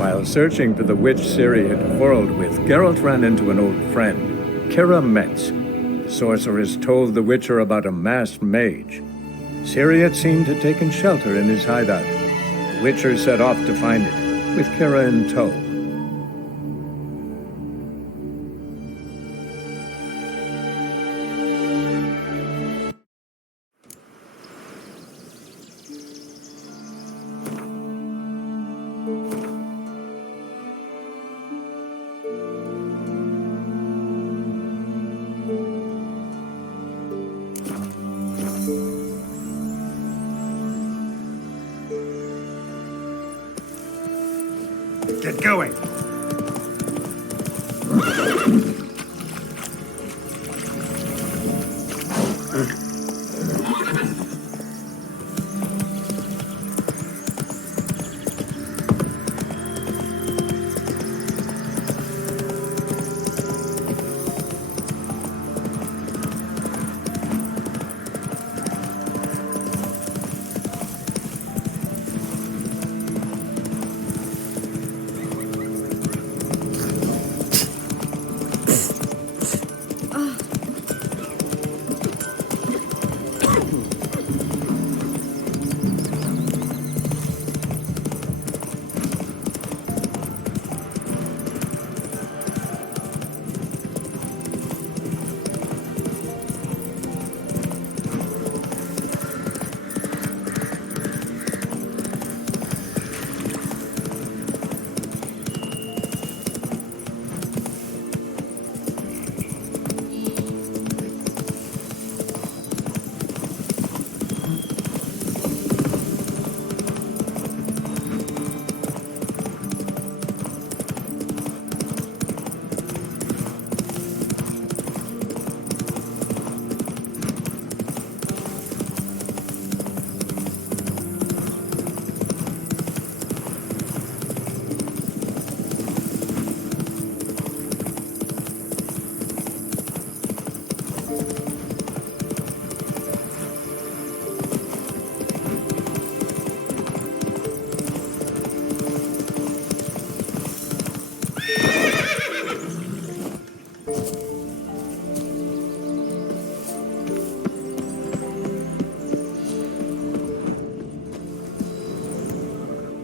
While searching for the witch Ciri had quarreled with, Geralt ran into an old friend, Kira Metz. The sorceress told the Witcher about a masked mage. Ciri had seemed to have taken shelter in his hideout. The Witcher set off to find it, with Kira in tow. Get going.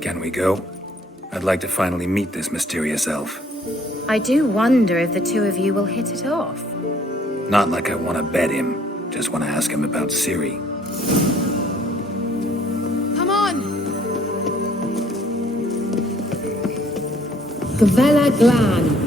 Can we go? I'd like to finally meet this mysterious elf. I do wonder if the two of you will hit it off. Not like I want to bet him. Just want to ask him about Ciri. Come on! Gvella Glan.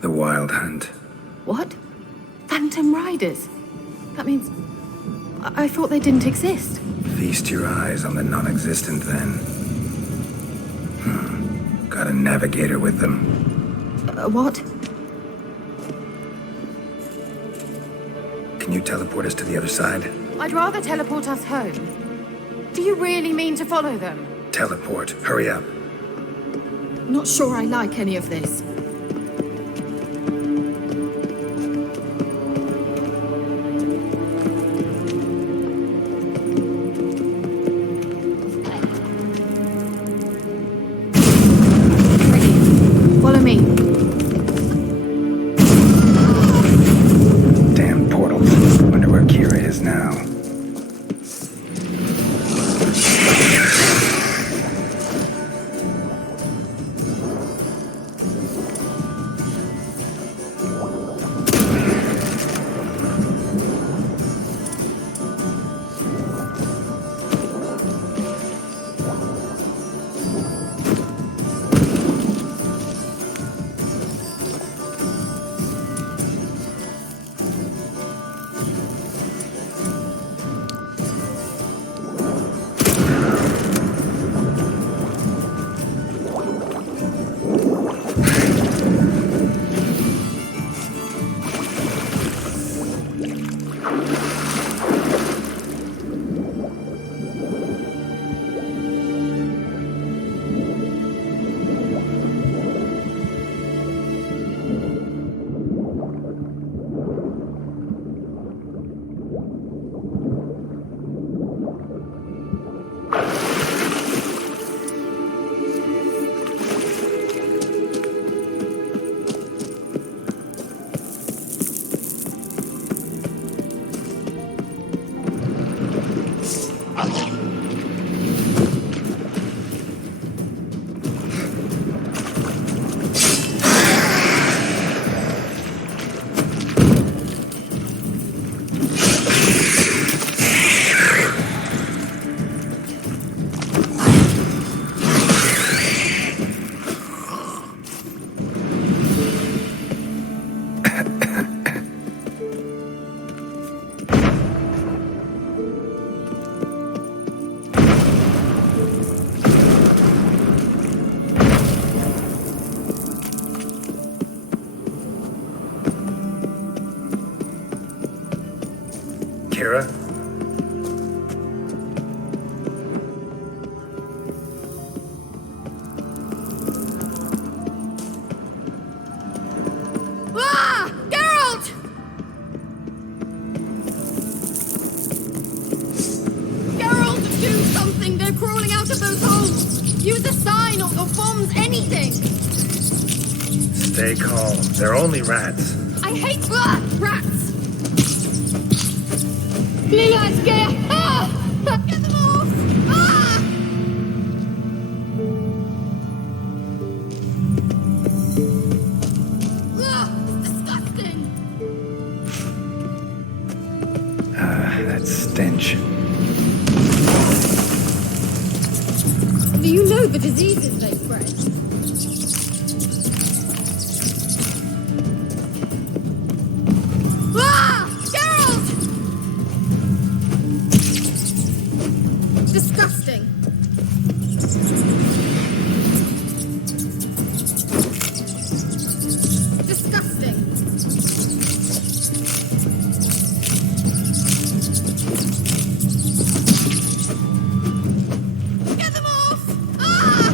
The Wild Hunt. What? Phantom Riders? That means... I thought they didn't exist. Feast your eyes on the non-existent then. Got a navigator with them. What? Can you teleport us to the other side? I'd rather teleport us home. Do you really mean to follow them? Teleport. Hurry up. Not sure I like any of this. Follow me. Damn portals. Wonder where Kira is now. Kira? Ah! Geralt! Geralt, do something! They're crawling out of those holes! Use a sign or bombs, anything! Stay calm. They're only rats. I hate rats! Let's get Get them off! Ah! It's disgusting! That stench. Do you know the diseases they spread? Ah! Geralt! Disgusting. Disgusting. Get them off! Ah!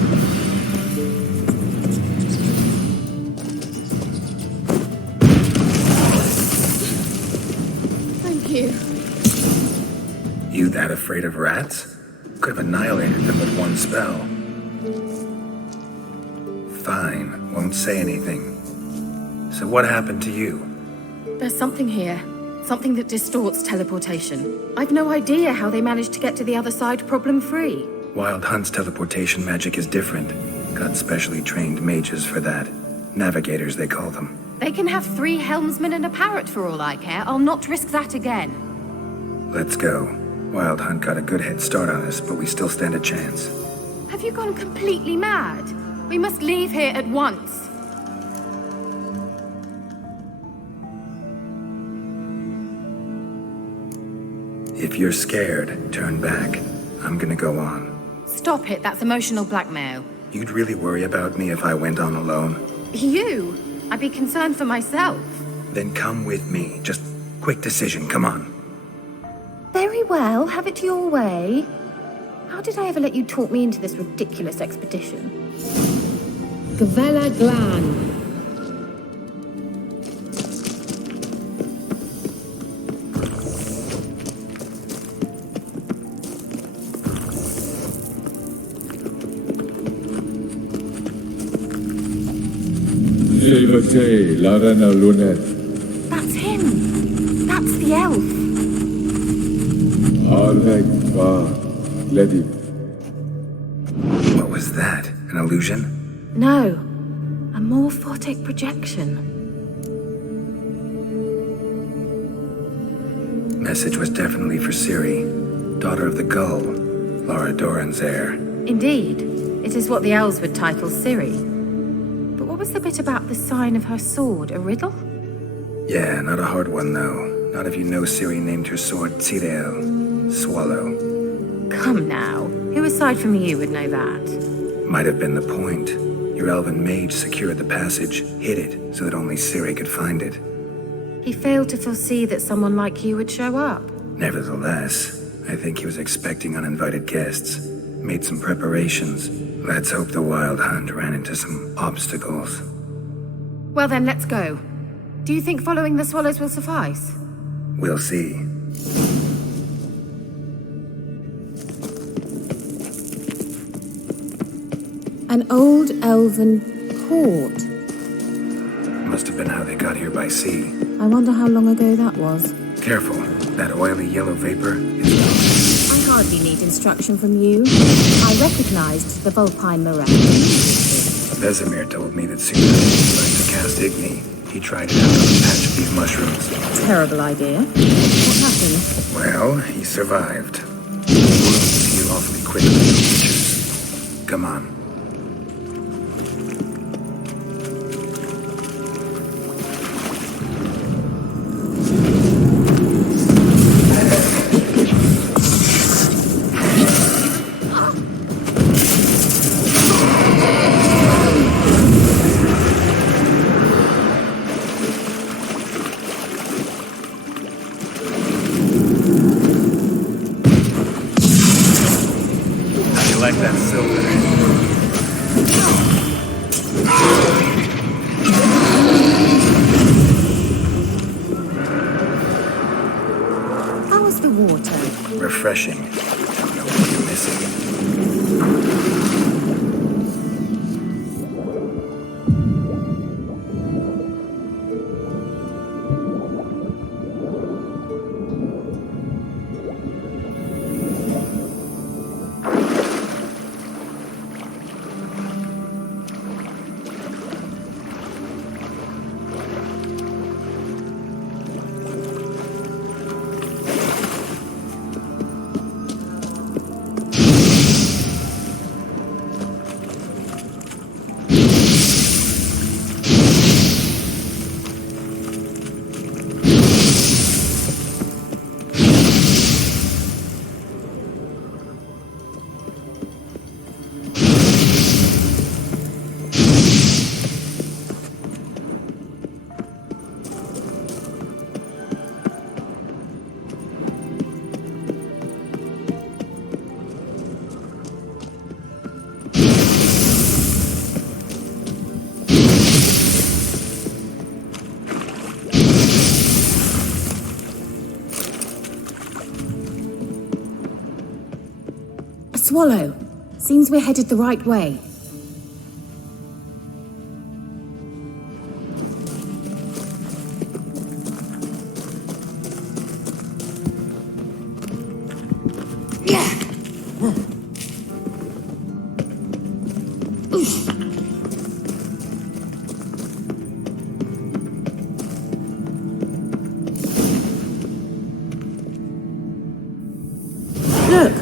Thank you. You that afraid of rats? Could have annihilated them with one spell. Fine, won't say anything. So what happened to you? There's something here. Something that distorts teleportation. I've no idea how they managed to get to the other side problem-free. Wild Hunt's teleportation magic is different. Got specially trained mages for that. Navigators, they call them. They can have 3 helmsmen and a parrot for all I care. I'll not risk that again. Let's go. Wild Hunt got a good head start on us, but we still stand a chance. Have you gone completely mad? We must leave here at once. If you're scared, turn back. I'm gonna go on. Stop it, that's emotional blackmail. You'd really worry about me if I went on alone? You? I'd be concerned for myself. Then come with me. Just quick decision, come on. Very well, have it your way. How did I ever let you talk me into this ridiculous expedition? Gavella Glan. Silvete, Larena Lunet, That's him. That's the elf. Arveg Va, Ledi. What was that? An illusion? No, a morphotic projection. Message was definitely for Ciri, daughter of the Gull, Lara Doran's heir. Indeed, it is what the elves would title Ciri. But what was the bit about the sign of her sword? A riddle? Yeah, not a hard one though. Not if you know Ciri named her sword Tirel, swallow. Come now, who aside from you would know that? Might have been the point. Your elven mage secured the passage, hid it, so that only Ciri could find it. He failed to foresee that someone like you would show up. Nevertheless, I think he was expecting uninvited guests. Made some preparations. Let's hope the Wild Hunt ran into some obstacles. Well then, let's go. Do you think following the swallows will suffice? We'll see. An old elven port. Must have been how they got here by sea. I wonder how long ago that was. Careful, that oily yellow vapor is... I hardly need instruction from you. I recognized the Vulpine morass. Vesemir told me that soon as he tried to cast Igni, he tried it out on a patch of these mushrooms. Terrible idea. What happened? Well, he survived. Wounds heal awfully quickly from witches. Come on. like that silver. How was the water? Refreshing. Don't know what you're missing. Swallow. Seems we're headed the right way. Look,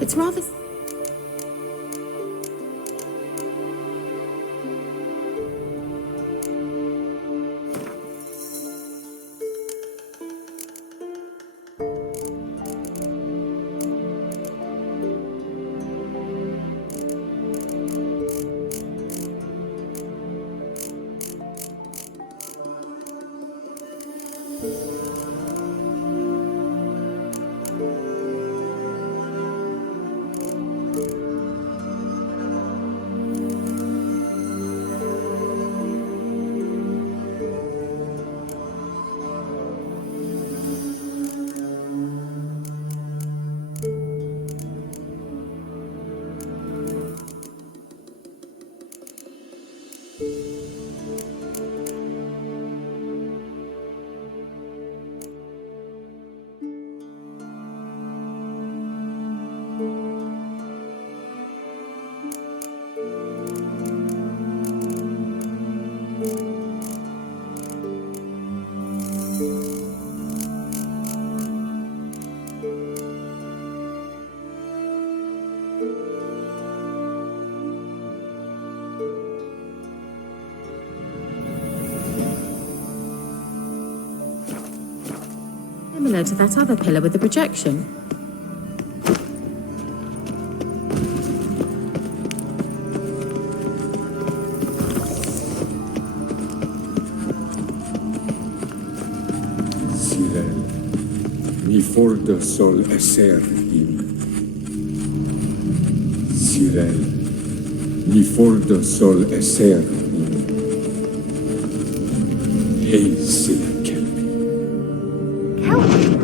it's rather... Similar to that other pillar with the projection. Sirel, mi forda sol esser him. Sirel, mi forda sol esser him. Hail Sila Kelpie. Kelpie?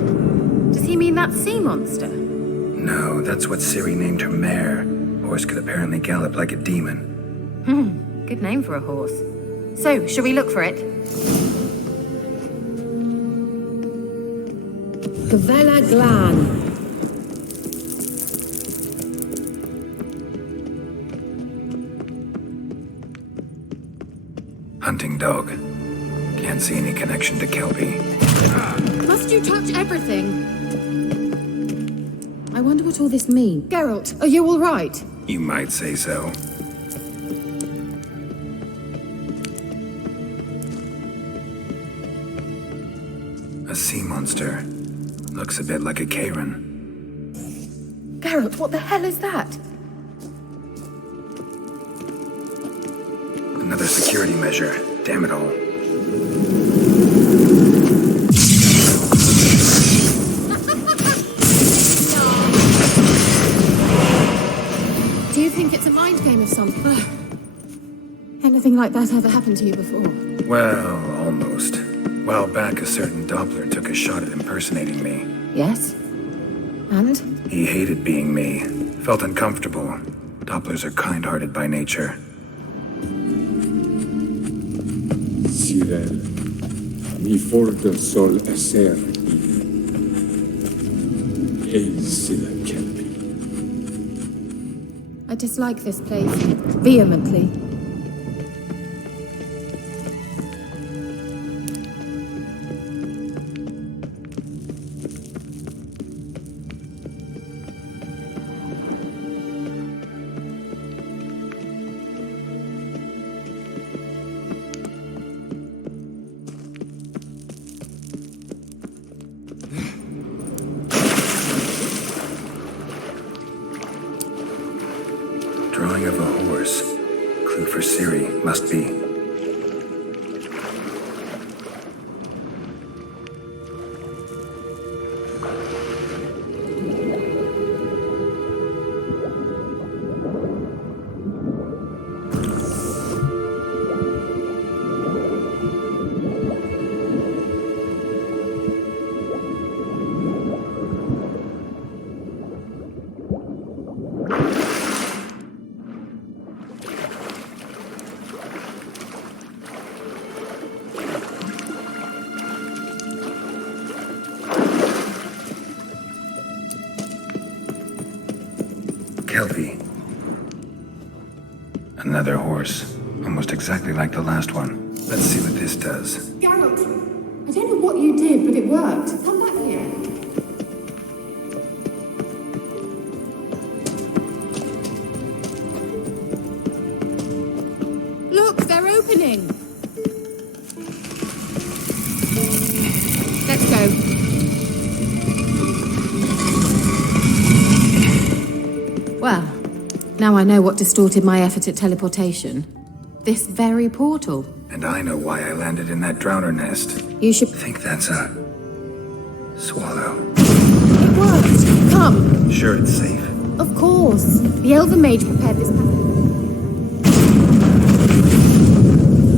Does he mean that sea monster? No, that's what Ciri named her mare. Horse could apparently gallop like a demon. Good name for a horse. So, shall we look for it? Gavella Glan. Hunting dog. Can't see any connection to Kelpie. Must you touch everything? I wonder what all this means. Geralt, are you all right? You might say so. A sea monster. Looks a bit like a Karen. Geralt, what the hell is that? Another security measure. Damn it all. Do you think it's a mind game of some... Anything like that ever happened to you before? Well, almost. While back, a certain Doppler took a shot at impersonating me. Yes? And? He hated being me. Felt uncomfortable. Dopplers are kind-hearted by nature. Cyril, mi forte sol esser exhilarating. I dislike this place. Vehemently. Drawing of a horse. Clue for Siri, must be. Kelpie. Another horse. Almost exactly like the last one. Let's see what this does. Geralt, I don't know what you did, but it worked. Come back here. Look, they're opening. Let's go. Well, now I know what distorted my effort at teleportation. This very portal. And I know why I landed in that drowner nest. You should... I think that's a... swallow. It worked! Come! Sure it's safe. Of course. The Elven Mage prepared this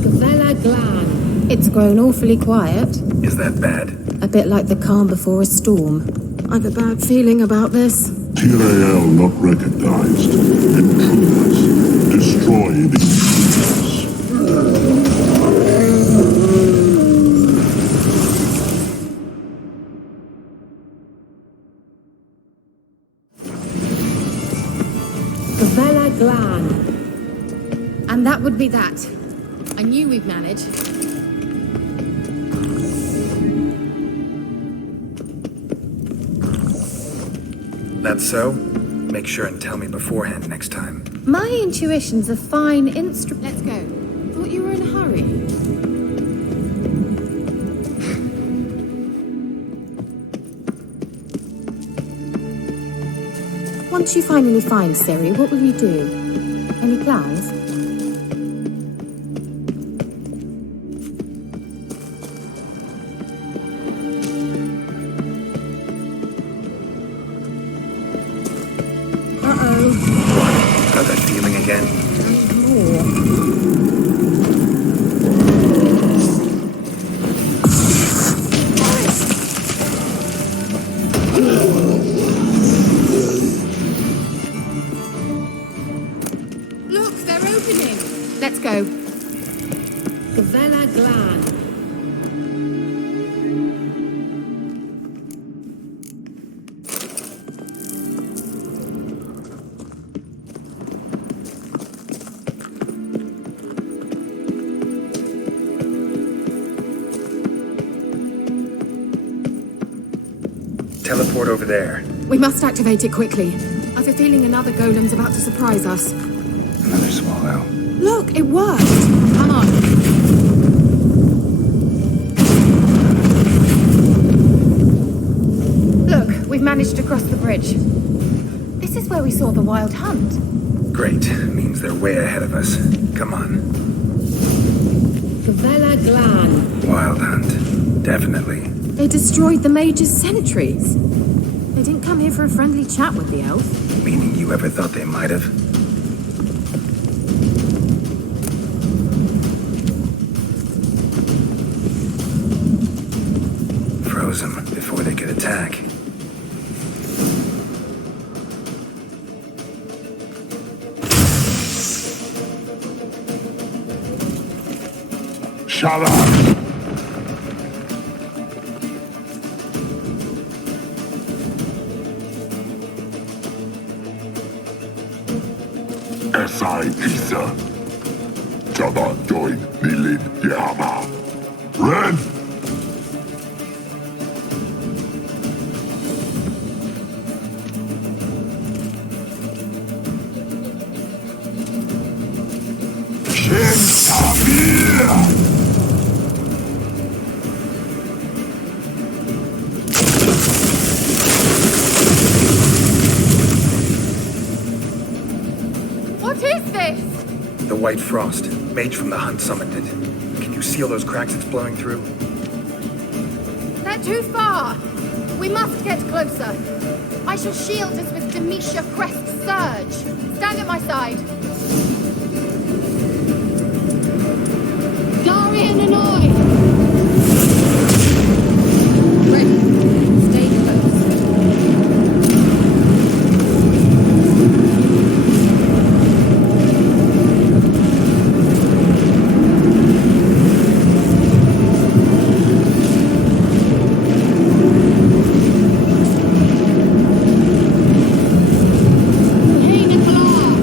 Gavella Glan. It's grown awfully quiet. Is that bad? A bit like the calm before a storm. I've a bad feeling about this. Tyrael not recognized. Intruders. Destroy the intruders. Gavella Glan. And that would be that. I knew we'd manage. That's so? Make sure and tell me beforehand next time. My intuition's a fine instrument. Let's go. Thought you were in a hurry. Once you finally find Siri, what will you do? Any plans? Got that feeling again? Look, they're opening. Let's go. Gavella Glan. Teleport over there. We must activate it quickly. I've a feeling another golem's about to surprise us. Another swallow. Look, it worked! Come on. Look, we've managed to cross the bridge. This is where we saw the wild hunt. Great. Means they're way ahead of us. Come on. Gavella Glan. Wild hunt. Definitely. They destroyed the mage's sentries. They didn't come here for a friendly chat with the elf. Meaning you ever thought they might have? attack. Shut up! SI Isa. Jabba join Nilin Yama. Ren! Shin Tamir! What is this? The White Frost. Mage from the Hunt summoned it. Can you seal those cracks it's blowing through? They're too far. We must get closer. I shall shield us with Demetia Crest Surge. Stand at my side. Darian and I! Ready. Stay close. Hey, Nicola!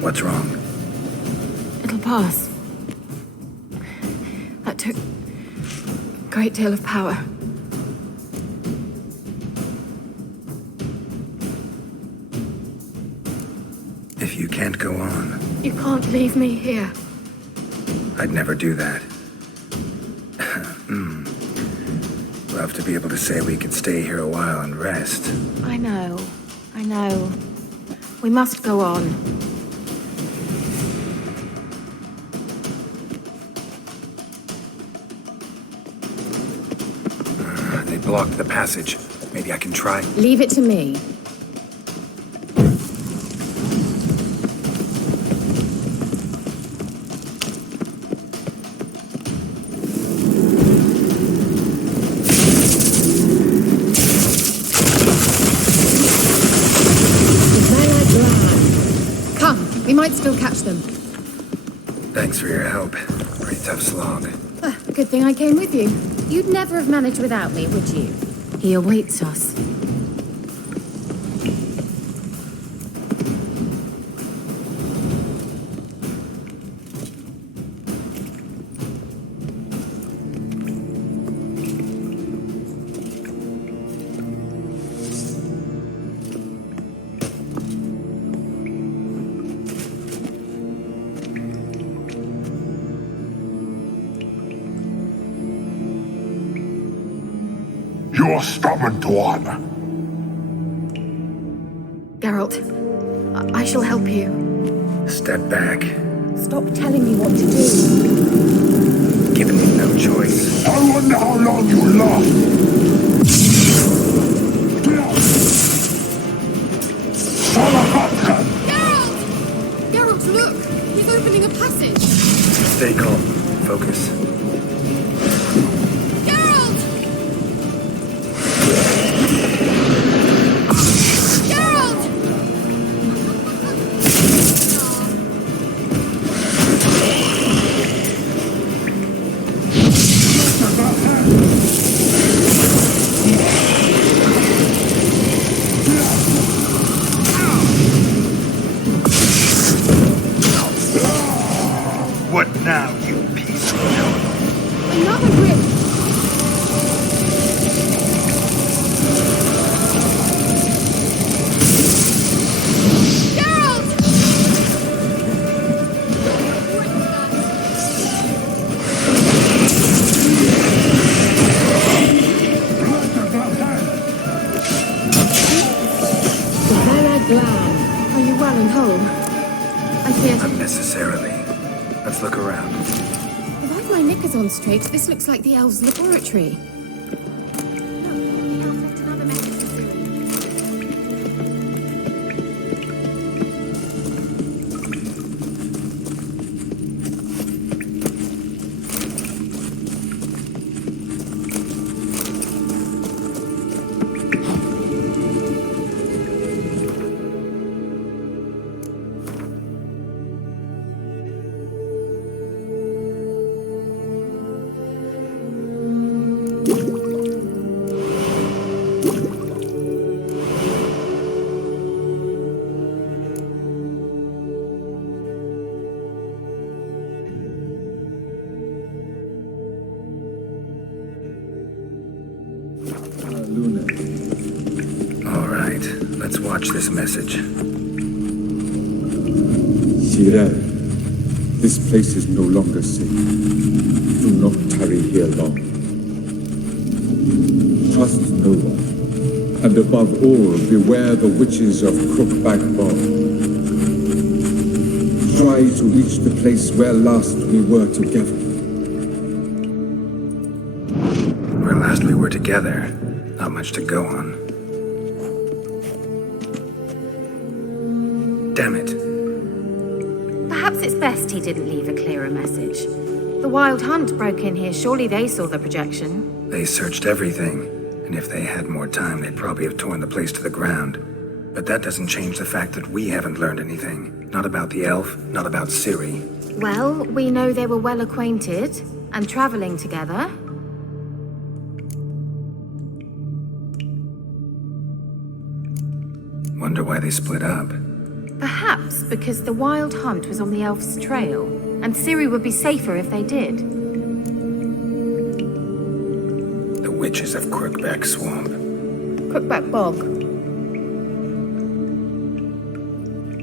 What's wrong? It'll pass. That took a great deal of power. If you can't go on, You can't leave me here. I'd never do that. Love to be able to say we could stay here a while and rest. I know. We must go on. They blocked the passage. Maybe I can try. Leave it to me. Come, we might still catch them. Thanks for your help. Pretty tough slog. Good thing I came with you. You'd never have managed without me, would you? He awaits us. You're stubborn, Tuan. Geralt, I shall help you. Step back. Stop telling me what to do. Giving me no choice. I wonder how long you last. Geralt, look! He's opening a passage! Stay calm. Focus. Geralt! Geralt! What now, you piece of hell? Another rip! Are you well and whole? I feared. Unnecessarily. Let's look around. If I've my knickers on straight, this looks like the elves' laboratory. The elf left another message for Ciri. Luna. All right. Let's watch this message. Ciri, this place is no longer safe. Do not tarry here long. Trust no one. And above all, beware the witches of Crookback Bog. Try to reach the place where last we were together. Where last we were together. Not much to go on. Damn it. Perhaps it's best he didn't leave a clearer message. The Wild Hunt broke in here. Surely they saw the projection. They searched everything. And if they had more time, they'd probably have torn the place to the ground. But that doesn't change the fact that we haven't learned anything. Not about the elf, not about Ciri. Well, we know they were well acquainted and traveling together. Wonder why they split up. Perhaps because the Wild Hunt was on the elf's trail, and Ciri would be safer if they did. The witches of Crookback Swamp. Crookback Bog.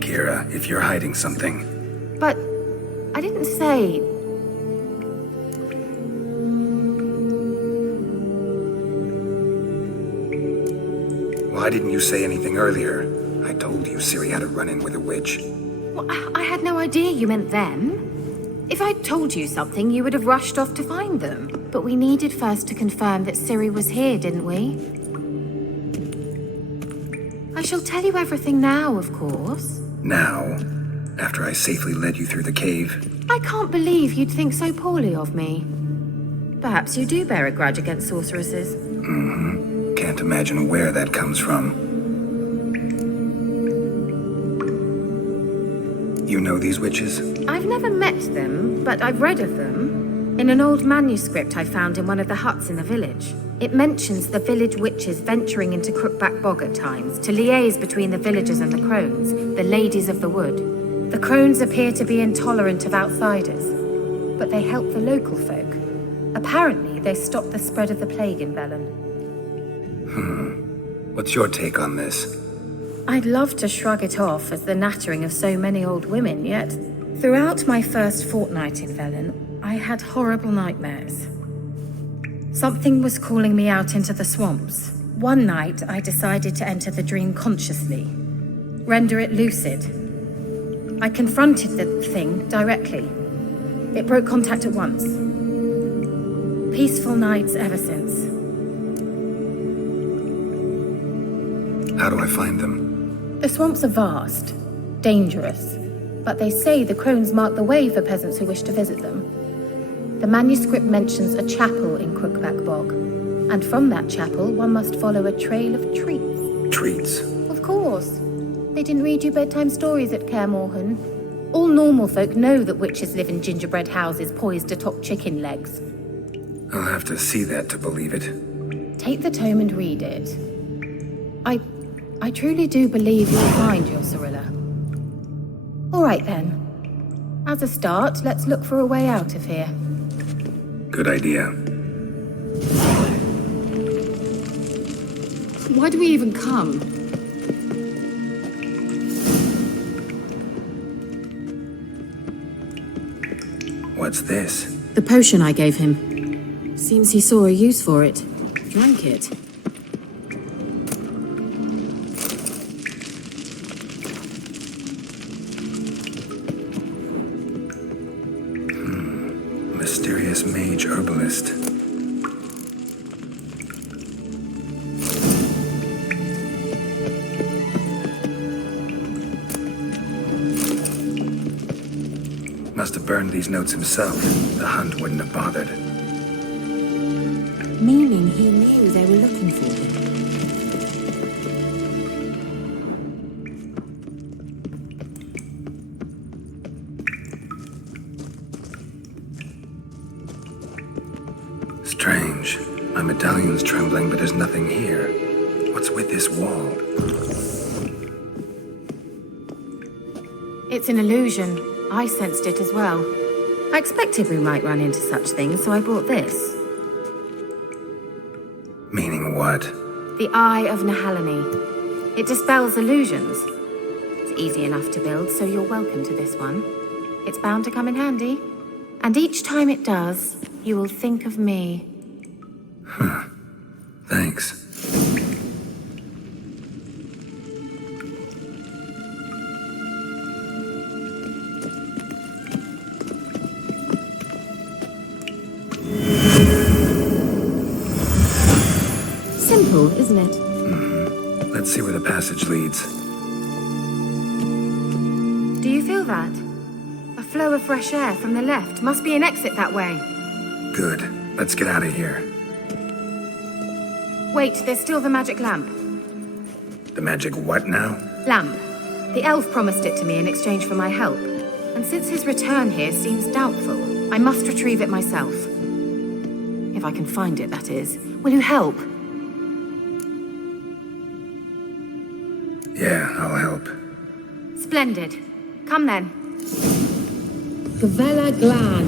Kira, if you're hiding something, But I didn't say... why didn't you say anything earlier? I told you Ciri had a run-in with a witch. Well, I had no idea you meant them. If I'd told you something, you would have rushed off to find them. But we needed first to confirm that Ciri was here, didn't we? I shall tell you everything now, of course. Now, after I safely led you through the cave, I can't believe you'd think so poorly of me. Perhaps you do bear a grudge against sorceresses. can't imagine where that comes from. You know these witches? I've never met them, but I've read of them. In an old manuscript I found in one of the huts in the village. It mentions the village witches venturing into Crookback Bog at times to liaise between the villagers and the crones, the ladies of the wood. The crones appear to be intolerant of outsiders, but they help the local folk. Apparently, they stopped the spread of the plague in Velen. What's your take on this? I'd love to shrug it off as the nattering of so many old women, yet throughout my first fortnight in Velen, I had horrible nightmares. Something was calling me out into the swamps. One night, I decided to enter the dream consciously, render it lucid. I confronted the thing directly. It broke contact at once. Peaceful nights ever since. How do I find them? The swamps are vast, dangerous, but they say the crones mark the way for peasants who wish to visit them. The manuscript mentions a chapel in Crookback Bog, and from that chapel one must follow a trail of treats. Treats? Of course. They didn't read you bedtime stories at Kaer Morhen. All normal folk know that witches live in gingerbread houses poised atop chicken legs. I'll have to see that to believe it. Take the tome and read it. I truly do believe you'll find your Cirilla. All right then. As a start, let's look for a way out of here. Good idea. Why do we even come? What's this? The potion I gave him. Seems he saw a use for it. Drank it. Mysterious mage herbalist. Must have burned these notes himself. The hunt wouldn't have bothered. Meaning he knew they were looking for him. Strange. My medallion's trembling, but there's nothing here. What's with this wall? It's an illusion. I sensed it as well. I expected we might run into such things, so I brought this. Meaning what? The Eye of Nahalani. It dispels illusions. It's easy enough to build, so you're welcome to this one. It's bound to come in handy. And each time it does, you will think of me. Thanks. Simple, isn't it? Let's see where the passage leads. Do you feel that? A flow of fresh air from the left. Must be an exit that way. Good. Let's get out of here. Wait, there's still the magic lamp. The magic what now? Lamp. The elf promised it to me in exchange for my help. And since his return here seems doubtful, I must retrieve it myself. If I can find it, that is. Will you help? Yeah, I'll help. Splendid. Come then. Gavella Glan.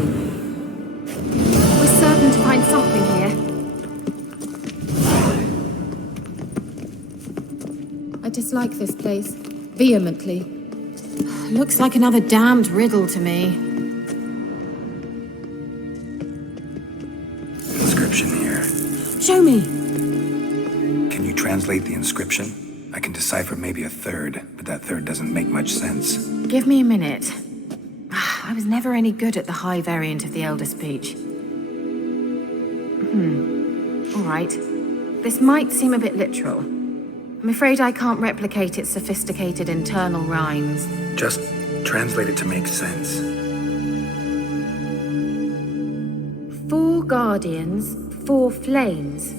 We're certain to find something here. I dislike this place. Vehemently. Looks like another damned riddle to me. Inscription here. Show me. Can you translate the inscription? I can decipher maybe a third, but that third doesn't make much sense. Give me a minute. I was never any good at the high variant of the Elder speech. All right. This might seem a bit literal. I'm afraid I can't replicate its sophisticated internal rhymes. Just translate it to make sense. 4 guardians, 4 flames,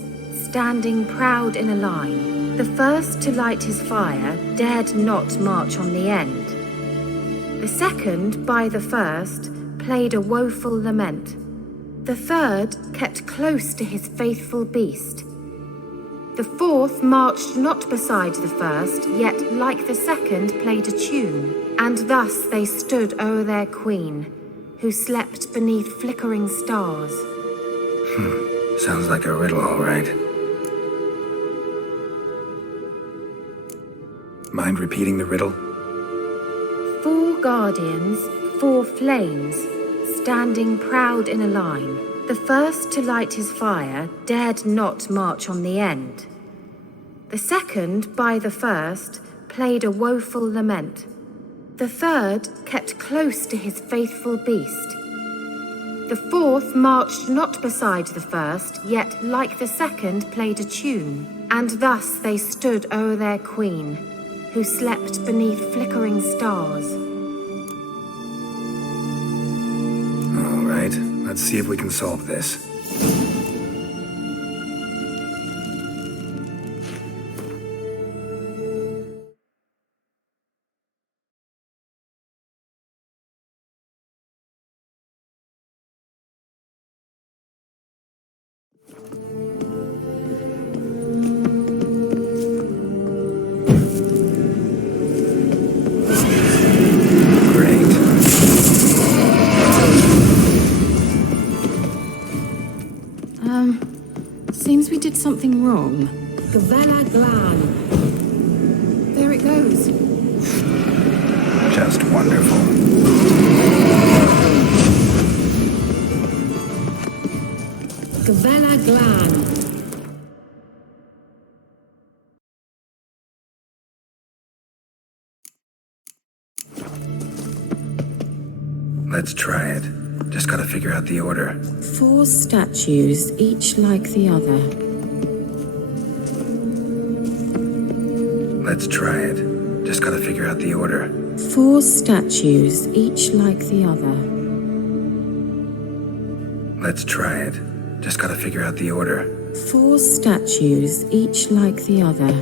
standing proud in a line. The first to light his fire dared not march on the end. The second, by the first, played a woeful lament. The third kept close to his faithful beast. The fourth marched not beside the first, yet like the second played a tune. And thus they stood o'er their queen, who slept beneath flickering stars. Sounds like a riddle, all right. Mind repeating the riddle? 4 guardians, 4 flames, standing proud in a line. The first to light his fire dared not march on the end. The second, by the first, played a woeful lament. The third kept close to his faithful beast. The fourth marched not beside the first, yet like the second played a tune. And thus they stood o'er their queen, who slept beneath flickering stars. All right, let's see if we can solve this. Seems we did something wrong. Gavella Glan. There it goes. Just wonderful. Gavella Glan. Let's try it. Just gotta figure out the order. 4 statues, each like the other. Let's try it. Just gotta figure out the order. 4 statues, each like the other. Let's try it. Just gotta figure out the order. 4 statues, each like the other.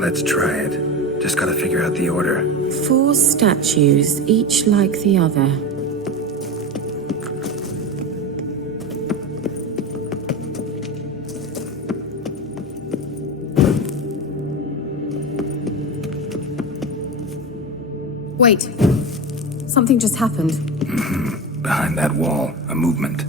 Let's try it. Just gotta figure out the order. 4 statues, each like the other. Wait. Something just happened. Behind that wall, a movement.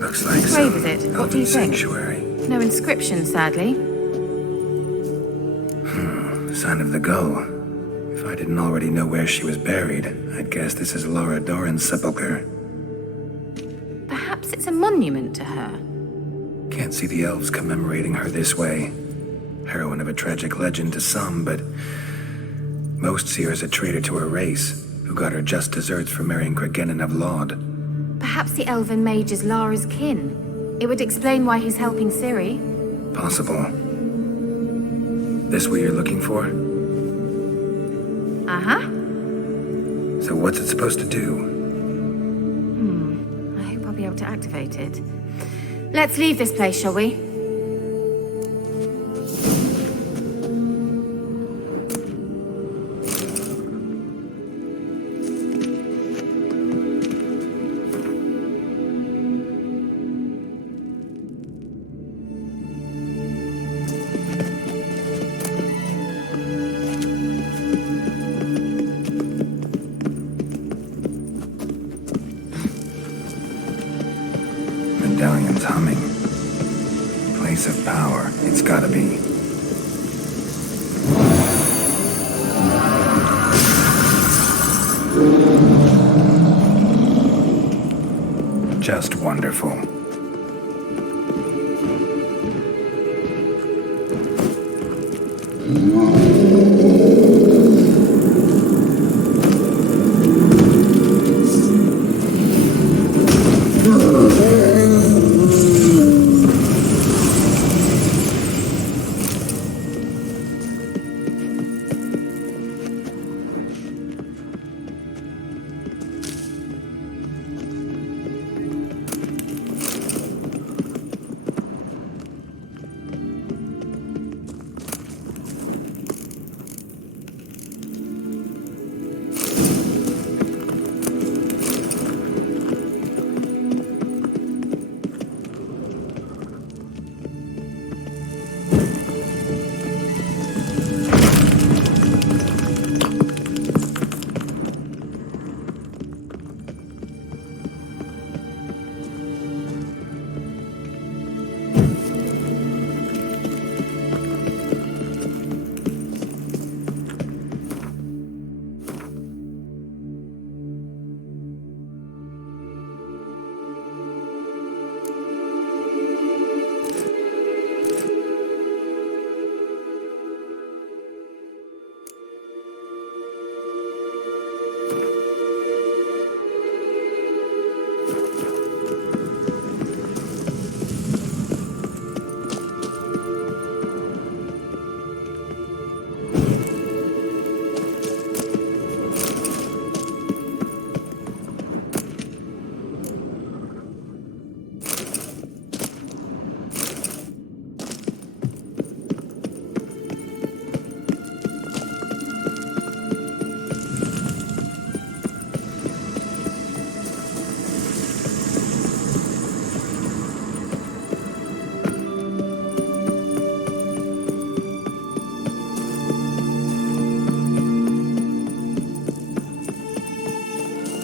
Looks like What grave is it? What do you think? Sanctuary. No inscription, sadly. Sign of the gull. If I didn't already know where she was buried, I'd guess this is Laura Doran's sepulcher. Perhaps it's a monument to her. Can't see the elves commemorating her this way. Heroine of a tragic legend to some, but most see her as a traitor to her race, who got her just deserts for marrying Cregennan of Laud. Perhaps the elven mage is Lara's kin. It would explain why he's helping Ciri. Possible. This what you're looking for? Uh-huh. So what's it supposed to do? I hope I'll be able to activate it. Let's leave this place, shall we? Medallion's humming. Place of power. It's gotta be. Just wonderful.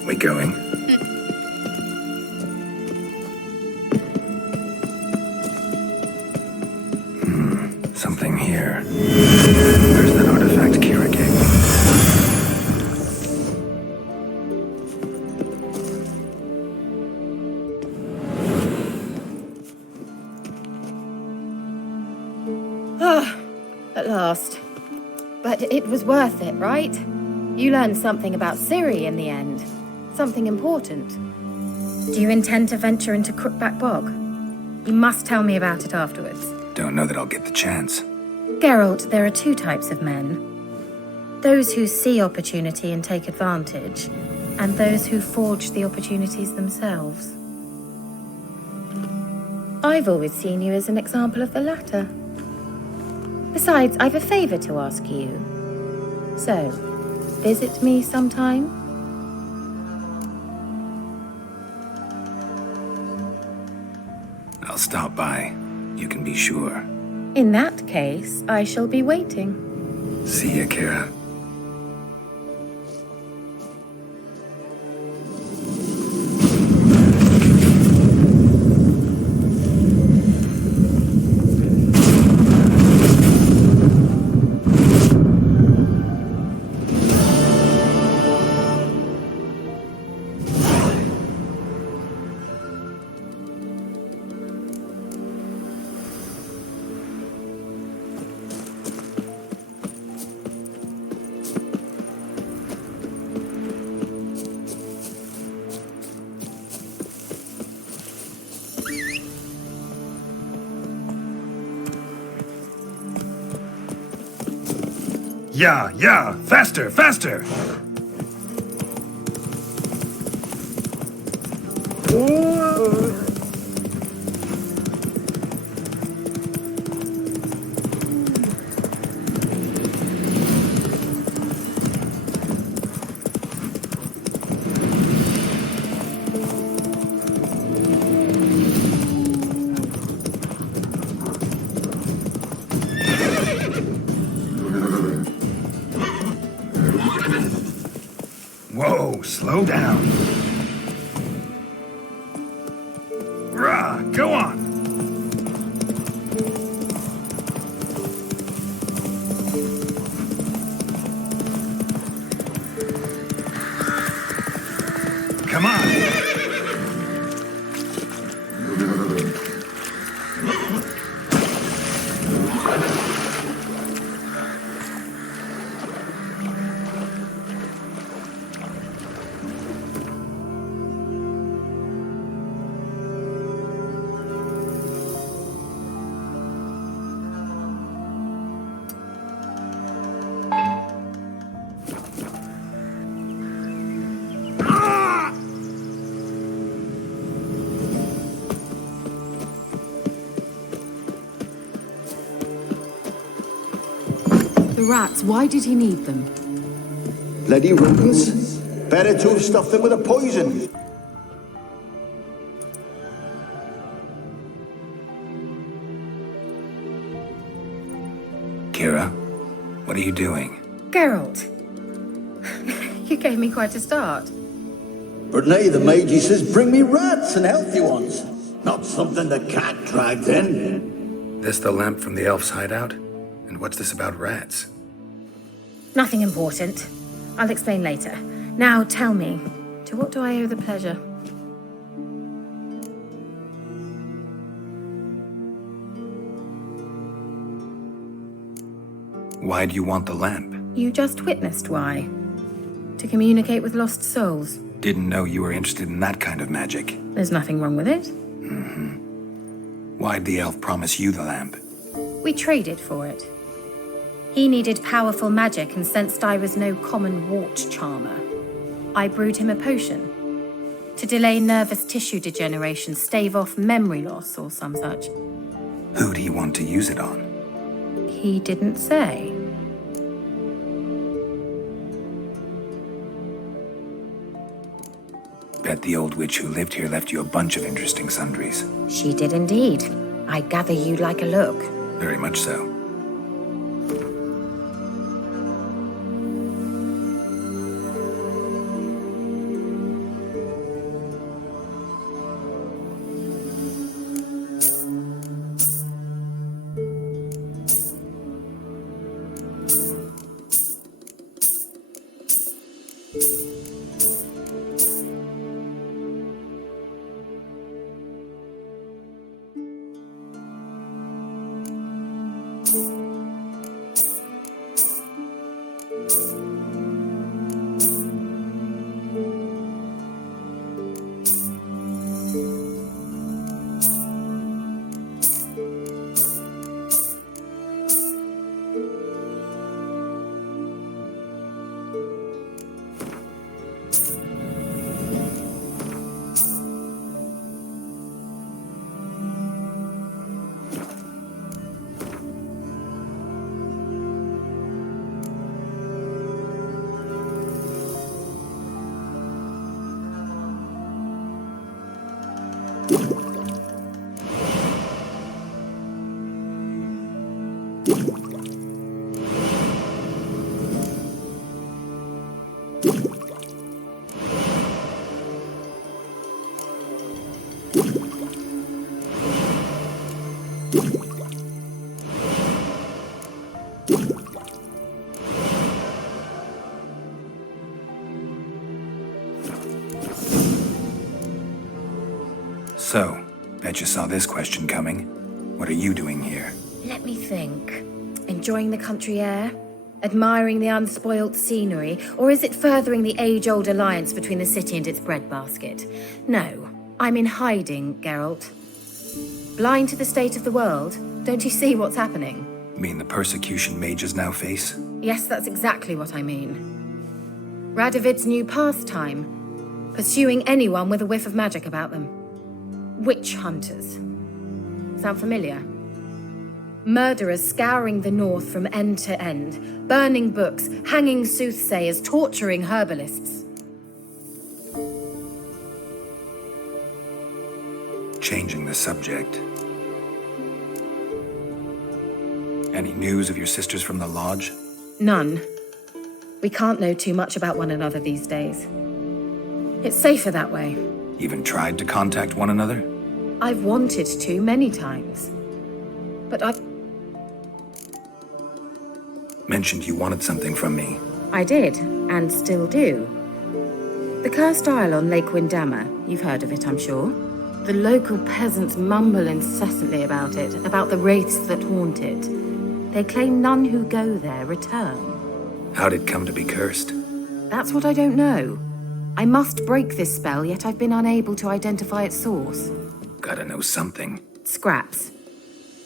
We going? Something here. Where's that artifact Kira gave me? At last. But it was worth it, right? You learned something about Ciri in the end. Something important. Do you intend to venture into Crookback Bog? You must tell me about it afterwards. Don't know that I'll get the chance. Geralt, there are two types of men. Those who see opportunity and take advantage, and those who forge the opportunities themselves. I've always seen you as an example of the latter. Besides, I've a favor to ask you. So, visit me sometime? I'll stop by. You can be sure. In that case, I shall be waiting. See ya, Kira. Yeah, faster, faster! Slow down. Rah, go on. Come on. The rats, why did he need them? Bloody rodents. Better to have stuffed them with a poison. Kira, what are you doing? Geralt, you gave me quite a start. But nay, the mage, he says, bring me rats and healthy ones. Not something the cat dragged in. This the lamp from the elf's hideout? And what's this about rats? Nothing important. I'll explain later. Now tell me, to what do I owe the pleasure? Why do you want the lamp? You just witnessed why. To communicate with lost souls. Didn't know you were interested in that kind of magic. There's nothing wrong with it. Why'd the elf promise you the lamp? We traded for it. He needed powerful magic and sensed I was no common wart charmer. I brewed him a potion. To delay nervous tissue degeneration, stave off memory loss or some such. Who'd he want to use it on? He didn't say. Bet the old witch who lived here left you a bunch of interesting sundries. She did indeed. I gather you'd like a look. Very much so. So, bet you saw this question coming. What are you doing here? Let me think. Enjoying the country air? Admiring the unspoilt scenery? Or is it furthering the age-old alliance between the city and its breadbasket? No, I'm in hiding, Geralt. Blind to the state of the world? Don't you see what's happening? Mean the persecution mages now face? Yes, that's exactly what I mean. Radovid's new pastime. Pursuing anyone with a whiff of magic about them. Witch hunters. Sound familiar? Murderers scouring the north from end to end, burning books, hanging soothsayers, torturing herbalists. Changing the subject. Any news of your sisters from the lodge? None. We can't know too much about one another these days. It's safer that way. Even tried to contact one another? I've wanted to many times. But I've... Mentioned you wanted something from me. I did, and still do. The cursed isle on Lake Windammer, you've heard of it, I'm sure. The local peasants mumble incessantly about it, about the wraiths that haunt it. They claim none who go there return. How'd it come to be cursed? That's what I don't know. I must break this spell, yet I've been unable to identify its source. Gotta know something. Scraps.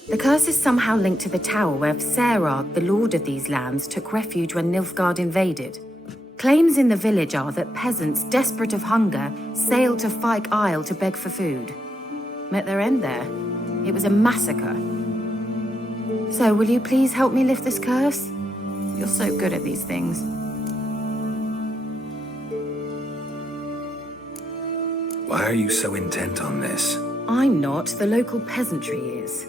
The curse is somehow linked to the tower where Serard, the lord of these lands, took refuge when Nilfgaard invaded. Claims in the village are that peasants, desperate of hunger, sailed to Fyke Isle to beg for food. Met their end there. It was a massacre. So, will you please help me lift this curse? You're so good at these things. Why are you so intent on this? I'm not, the local peasantry is.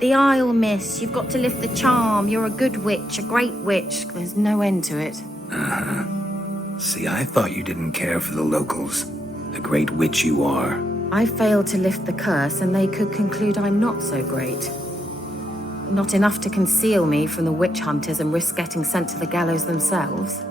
The Isle, miss, you've got to lift the charm. You're a good witch, a great witch. There's no end to it. See, I thought you didn't care for the locals. The great witch you are. I failed to lift the curse, and they could conclude I'm not so great. Not enough to conceal me from the witch hunters and risk getting sent to the gallows themselves.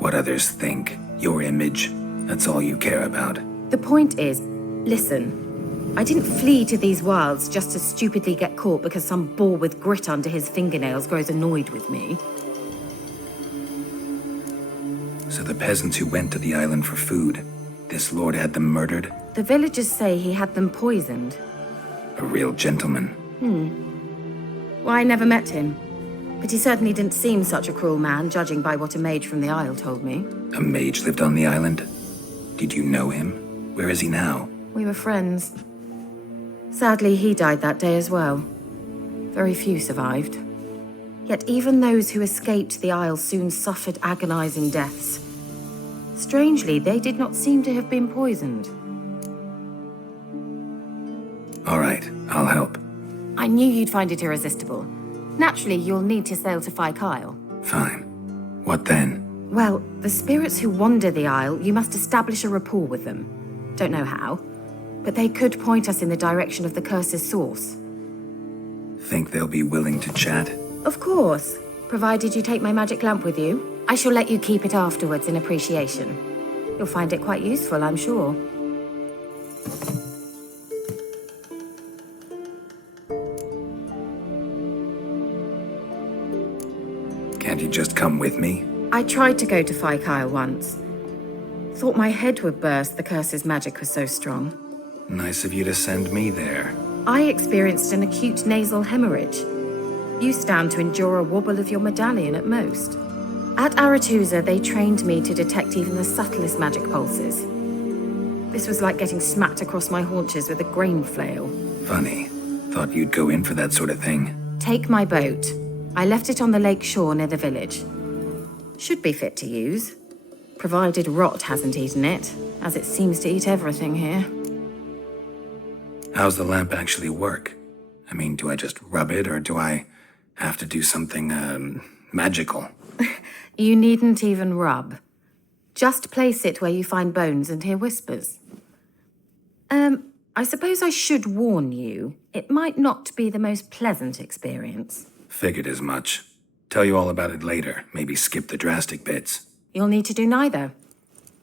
What others think, your image, that's all you care about. The point is, listen, I didn't flee to these wilds just to stupidly get caught because some boar with grit under his fingernails grows annoyed with me. So the peasants who went to the island for food, this lord had them murdered? The villagers say he had them poisoned. A real gentleman. Well, I never met him. But he certainly didn't seem such a cruel man, judging by what a mage from the Isle told me. A mage lived on the island? Did you know him? Where is he now? We were friends. Sadly, he died that day as well. Very few survived. Yet even those who escaped the Isle soon suffered agonizing deaths. Strangely, they did not seem to have been poisoned. All right, I'll help. I knew you'd find it irresistible. Naturally, you'll need to sail to Fyke Isle. Fine. What then? Well, the spirits who wander the Isle, you must establish a rapport with them. Don't know how, but they could point us in the direction of the curse's source. Think they'll be willing to chat? Of course, provided you take my magic lamp with you. I shall let you keep it afterwards in appreciation. You'll find it quite useful, I'm sure. Can't you just come with me? I tried to go to Fyke Isle once. Thought my head would burst, the curse's magic was so strong. Nice of you to send me there. I experienced an acute nasal hemorrhage. You stand to endure a wobble of your medallion at most. At Aretusa, they trained me to detect even the subtlest magic pulses. This was like getting smacked across my haunches with a grain flail. Funny. Thought you'd go in for that sort of thing. Take my boat. I left it on the lake shore near the village. Should be fit to use. Provided rot hasn't eaten it, as it seems to eat everything here. How's the lamp actually work? I mean, do I just rub it, or do I have to do something, magical? You needn't even rub. Just place it where you find bones and hear whispers. I suppose I should warn you, it might not be the most pleasant experience. Figured as much. Tell you all about it later, maybe skip the drastic bits. You'll need to do neither.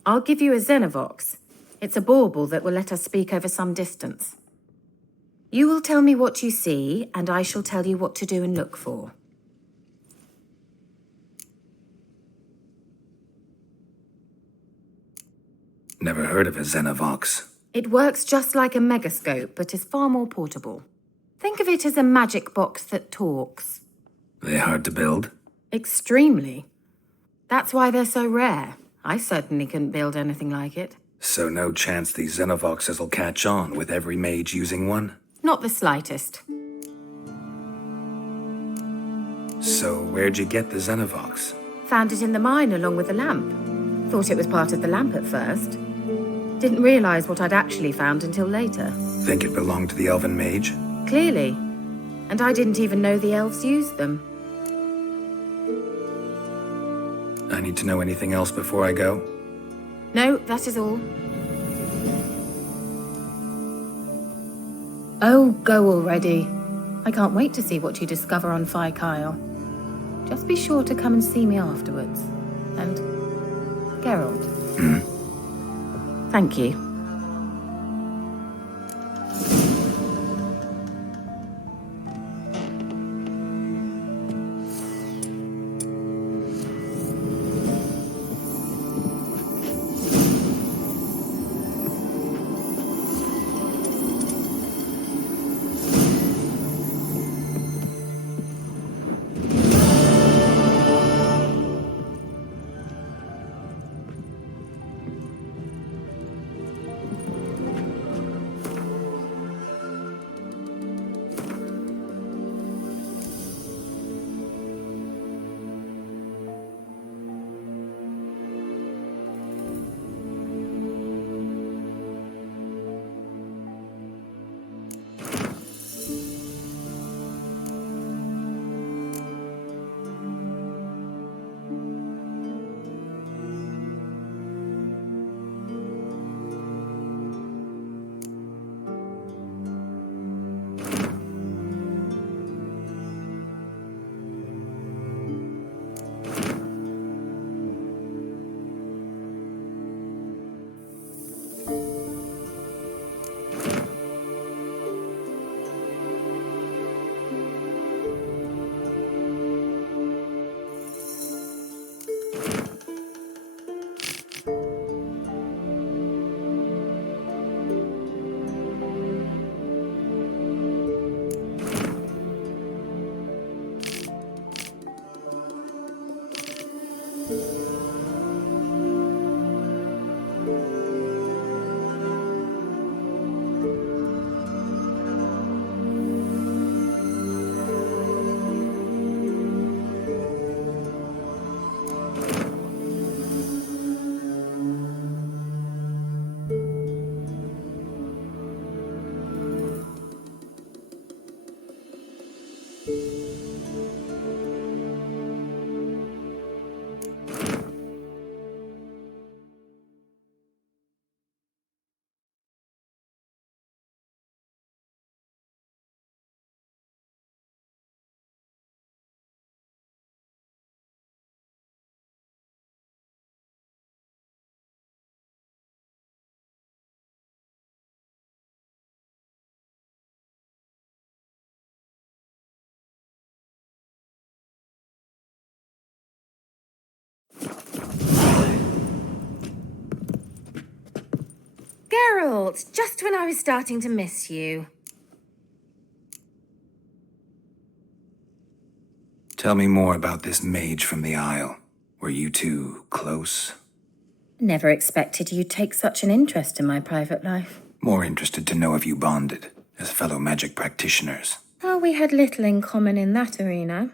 I'll give you a Xenovox. It's a bauble that will let us speak over some distance. You will tell me what you see, and I shall tell you what to do and look for. Never heard of a Xenovox. It works just like a megascope, but is far more portable. Think of it as a magic box that talks. They hard to build? Extremely. That's why they're so rare. I certainly couldn't build anything like it. So no chance these Xenovoxes will catch on with every mage using one? Not the slightest. So where'd you get the Xenovox? Found it in the mine along with the lamp. Thought it was part of the lamp at first. Didn't realize what I'd actually found until later. Think it belonged to the elven mage? Clearly. And I didn't even know the elves used them. I need to know anything else before I go? No, that is all. Oh, go already. I can't wait to see what you discover on Phi Kyle. Just be sure to come and see me afterwards. And Geralt. Thank you. Geralt, just when I was starting to miss you. Tell me more about this mage from the Isle. Were you two close? Never expected you'd take such an interest in my private life. More interested to know if you bonded, as fellow magic practitioners. Oh, we had little in common in that arena.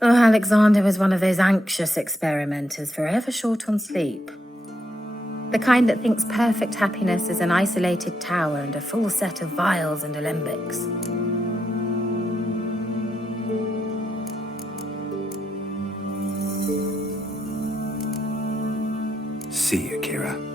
Oh, Alexander was one of those anxious experimenters, forever short on sleep. The kind that thinks perfect happiness is an isolated tower and a full set of vials and alembics. See you, Kira.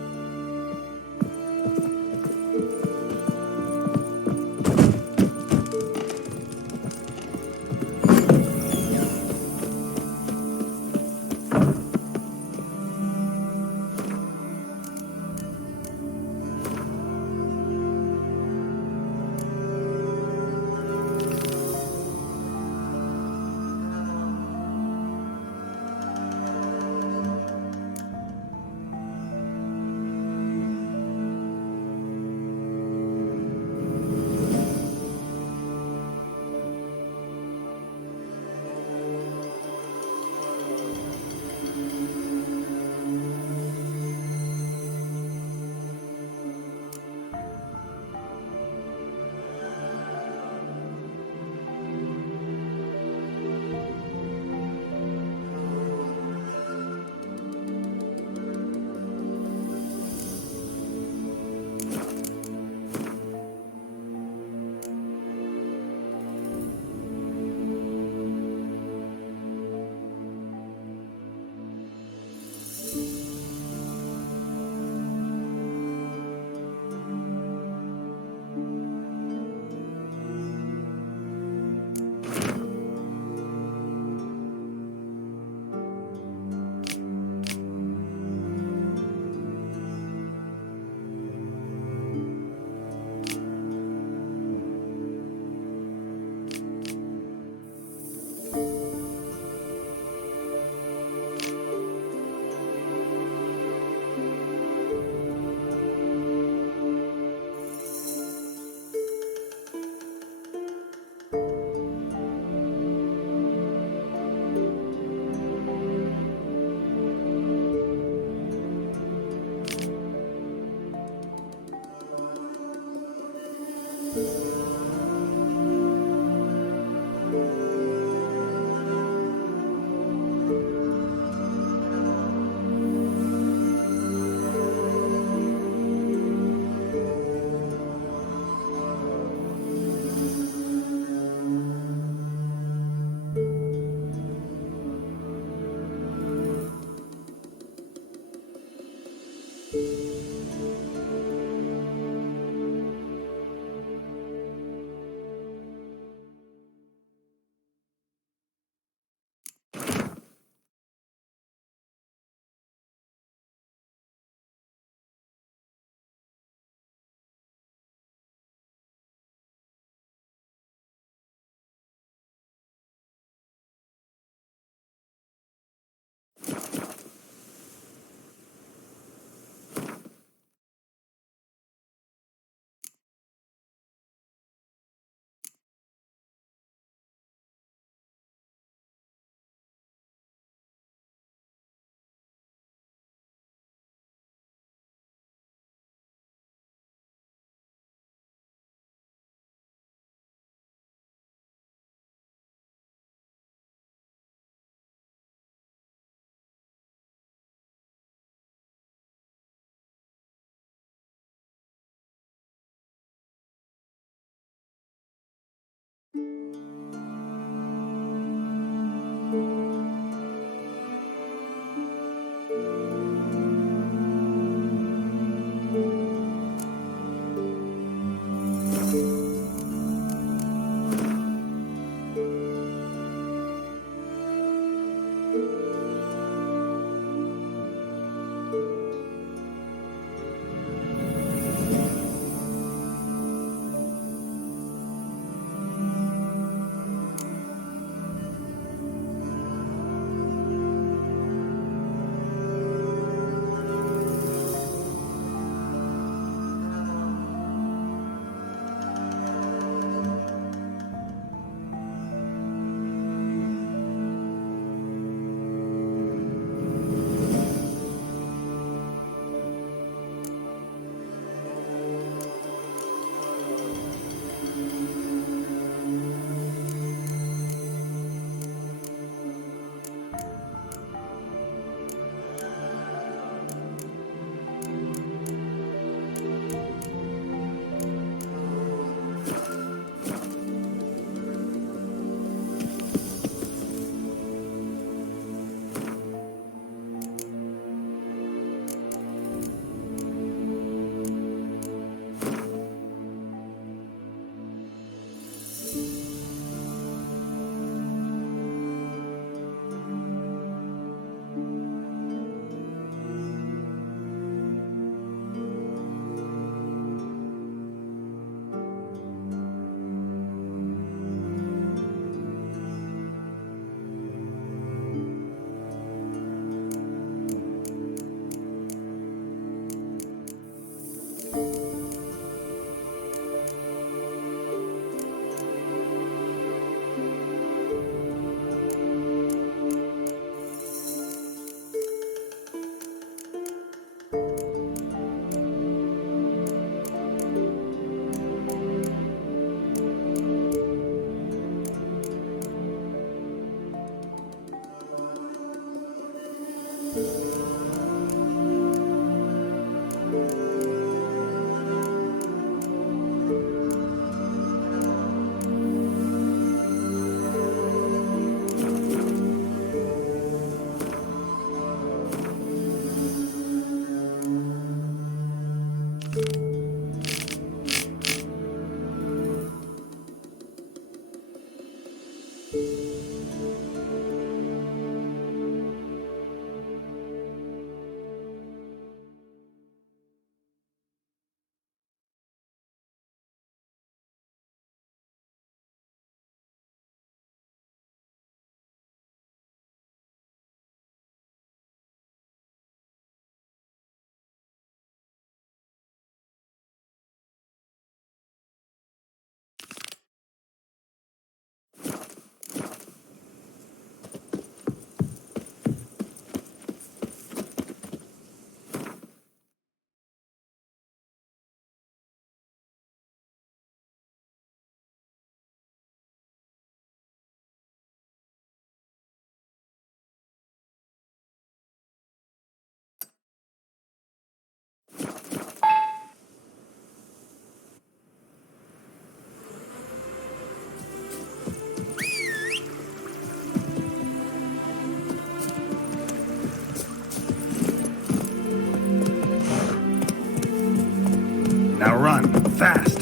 Now run, fast.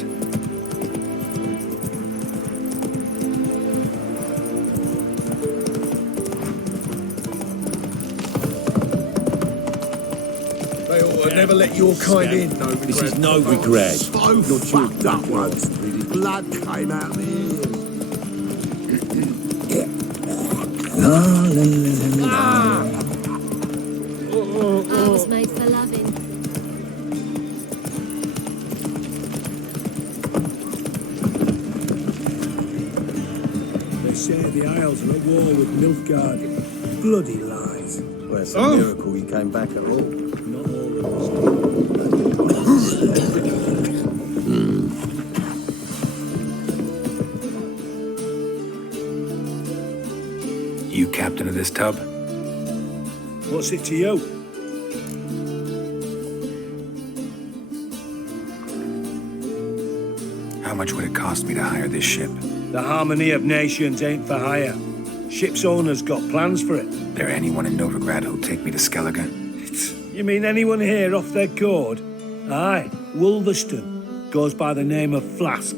They ought to never let your kind in. No regret. This is no regret. So fucked up once. Blood came out the ears. I was made for loving. They say the Isles are at war with Nilfgaard. Bloody lies. Well, it's a miracle you came back at all. Not all of You captain of this tub? What's it to you? How much would it cost me to hire this ship? The harmony of nations ain't for hire. Ship's owner's got plans for it. There anyone in Novigrad who'll take me to Skellige? You mean anyone here off their cord? Aye, Wolverston. Goes by the name of Flask.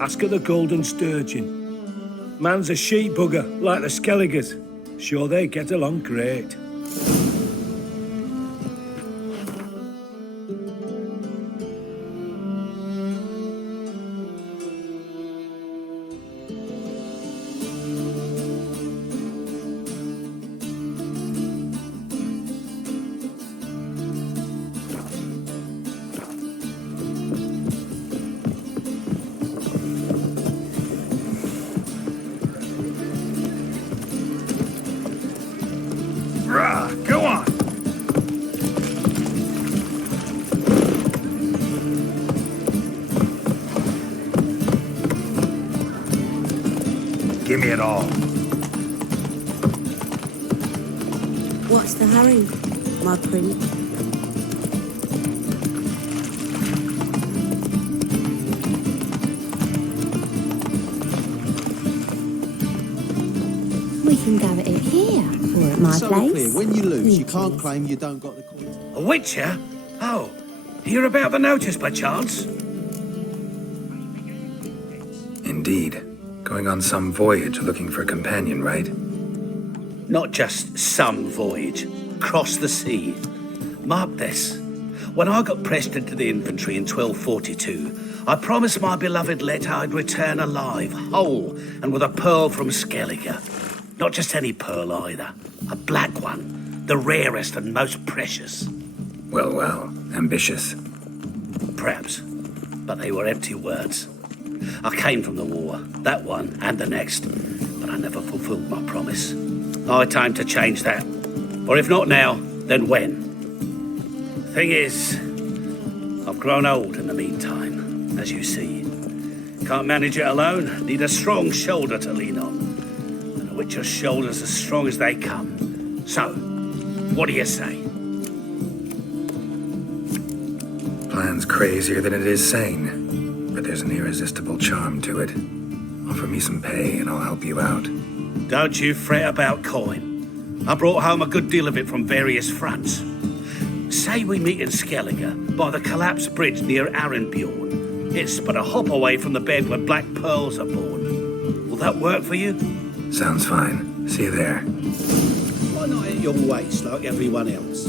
Ask at the Golden Sturgeon. Man's a sheep bugger, like the Skelligers. Sure they get along great. Rah, go on. Give me it all. What's the hurry, my prince? We can go at it here, or at my So place. clear, when you lose, you can't claim you don't got the coin. A witcher? Oh, hear about the notice by chance? Indeed. Going on some voyage looking for a companion, right? Not just some voyage. Cross the sea. Mark this. When I got pressed into the infantry in 1242, I promised my beloved Let I'd return alive, whole, and with a pearl from Skellige. Not just any pearl either. A black one. The rarest and most precious. Well, well. Ambitious. Perhaps. But they were empty words. I came from the war, that one and the next, but I never fulfilled my promise. High time to change that. Or if not now, then when? Thing is, I've grown old in the meantime, as you see. Can't manage it alone, need a strong shoulder to lean on. And a witcher's shoulder's as strong as they come. So, what do you say? Plan's crazier than it is sane, but there's an irresistible charm to it. Offer me some pay and I'll help you out. Don't you fret about coin. I brought home a good deal of it from various fronts. Say we meet in Skellige, by the collapsed bridge near Arenbjorn. It's but a hop away from the bed where black pearls are born. Will that work for you? Sounds fine. See you there. Why not at your waist like everyone else?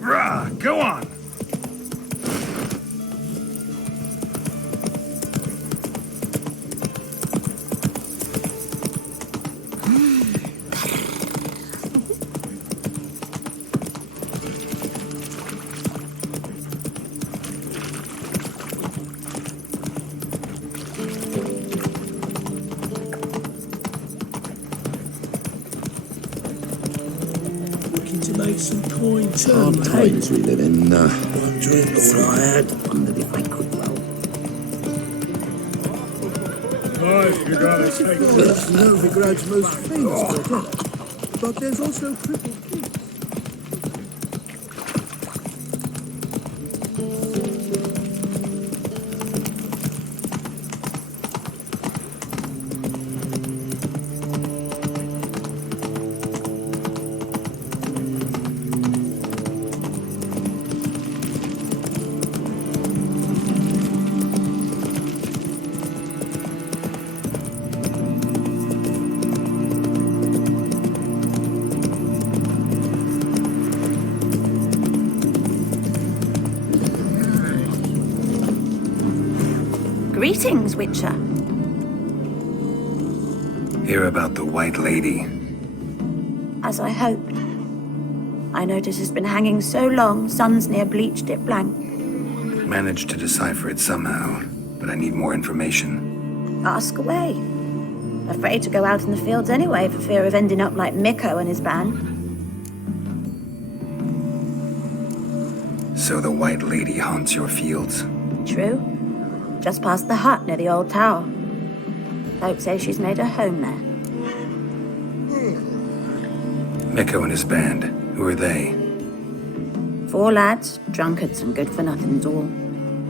Rah, go on. looking to make some coin too. Hard times we live in. One drink all I had. Wondered if I could well. Nice, you gotta take There's no begrudge most things, but there's also crippled things. Greetings, Witcher. Hear about the White Lady. As I hoped. I notice it's been hanging so long, sun's near bleached it blank. Managed to decipher it somehow, but I need more information. Ask away. Afraid to go out in the fields anyway for fear of ending up like Mikko and his band. So the White Lady haunts your fields? True. Just past the hut near the old tower. Folks say she's made a home there. Mikko and his band, who are they? 4 lads, drunkards and good-for-nothings all.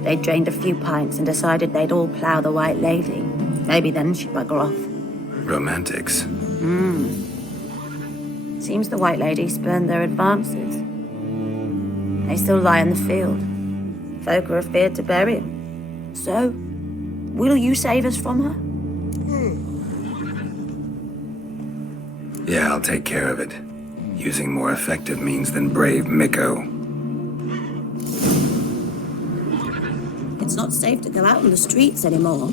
They'd drained a few pints and decided they'd all plough the White Lady. Maybe then she'd bugger off. Romantics. Seems the White Lady spurned their advances. They still lie in the field. Folk are afeard to bury them. So, will you save us from her? Yeah, I'll take care of it. Using more effective means than brave Mikko. It's not safe to go out on the streets anymore.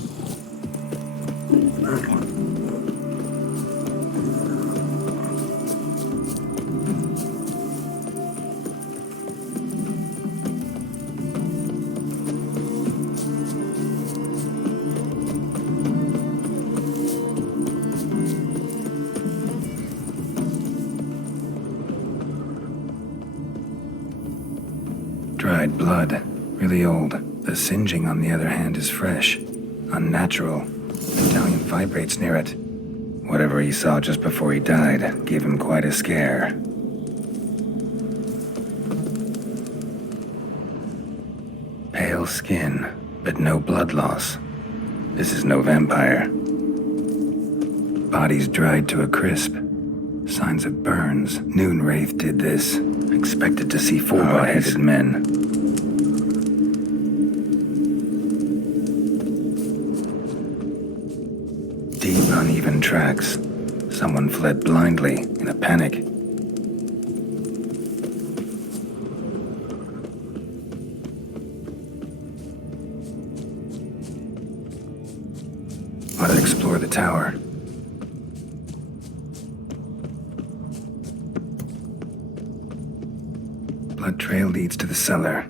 Dried blood. Really old. The singeing, on the other hand, is fresh. Unnatural. Italian vibrates near it. Whatever he saw just before he died gave him quite a scare. Pale skin, but no blood loss. This is no vampire. Body's dried to a crisp. Signs of burns. Noon Wraith did this. Expected to see 4 hard-headed men. Deep, uneven tracks. Someone fled blindly, in a panic. Ought to explore the tower. Blood trail leads to the cellar.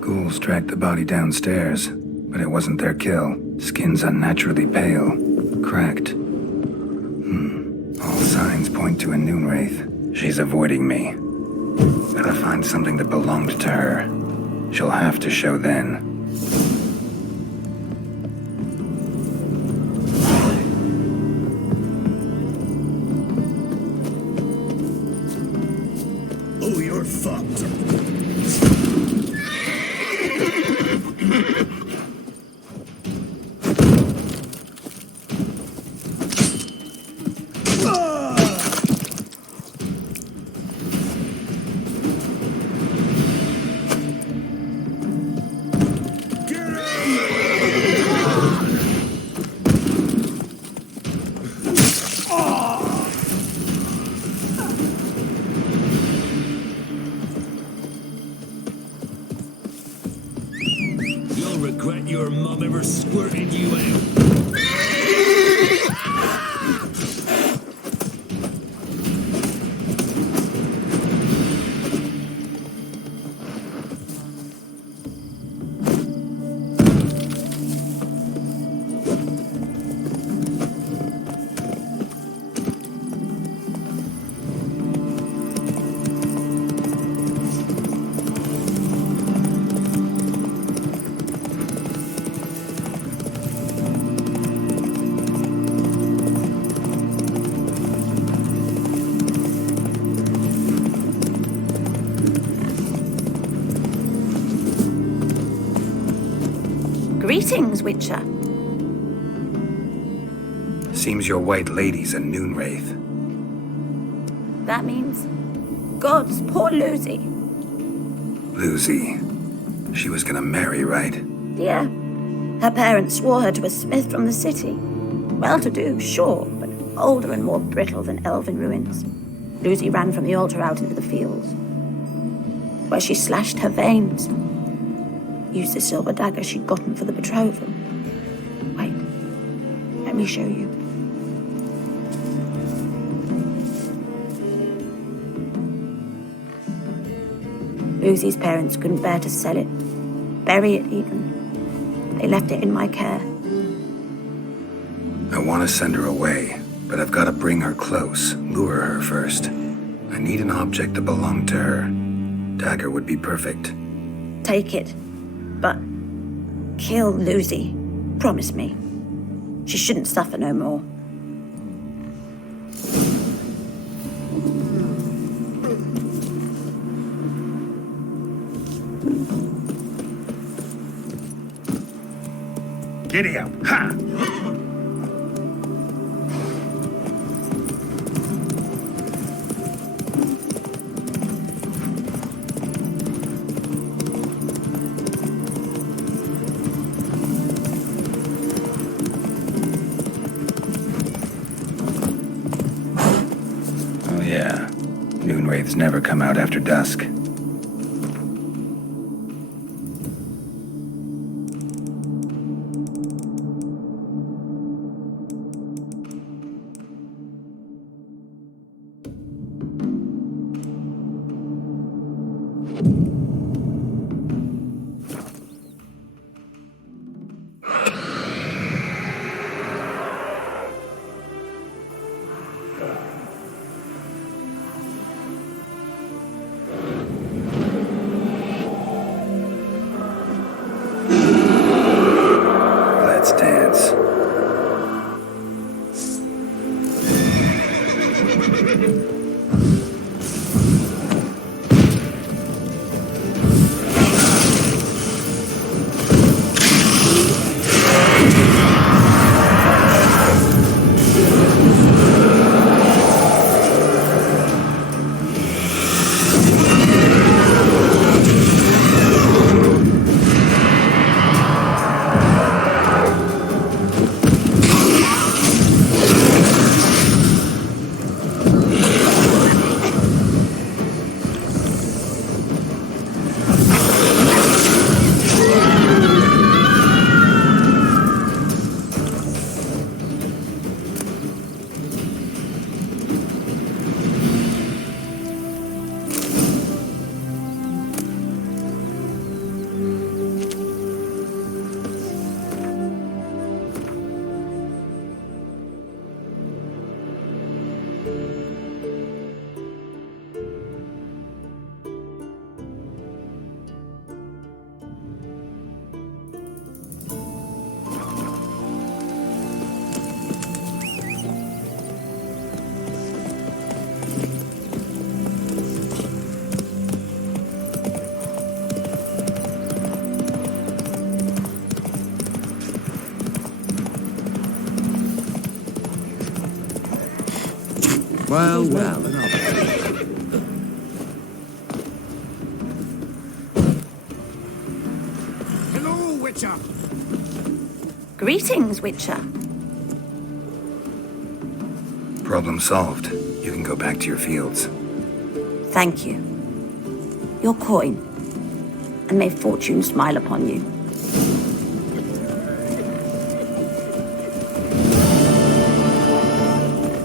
Ghouls dragged the body downstairs, but it wasn't their kill. Skin's unnaturally pale, cracked. All signs point to a Noon Wraith. She's avoiding me. Gotta find something that belonged to her. She'll have to show then. Oh, you're fucked. Regret your mum ever squirted you out. Greetings, Witcher. Seems your white lady's a noon wraith. That means gods, poor Lucy. Lucy. She was gonna marry, right? Yeah. Her parents swore her to a smith from the city. Well-to-do, sure, but older and more brittle than elven ruins. Lucy ran from the altar out into the fields, where she slashed her veins. Used the silver dagger she'd gotten for the betrothal. Wait, let me show you. Lucy's parents couldn't bear to sell it, bury it even. They left it in my care. I want to send her away, but I've got to bring her close, lure her first. I need an object that belonged to her. Dagger would be perfect. Take it, but kill Lucy. Promise me. She shouldn't suffer no more. Giddy up. Ha! Oh yeah. Noon wraiths never come out after dusk. Let's dance. Well. Hello, Witcher. Greetings, Witcher. Problem solved. You can go back to your fields. Thank you. Your coin. And may fortune smile upon you.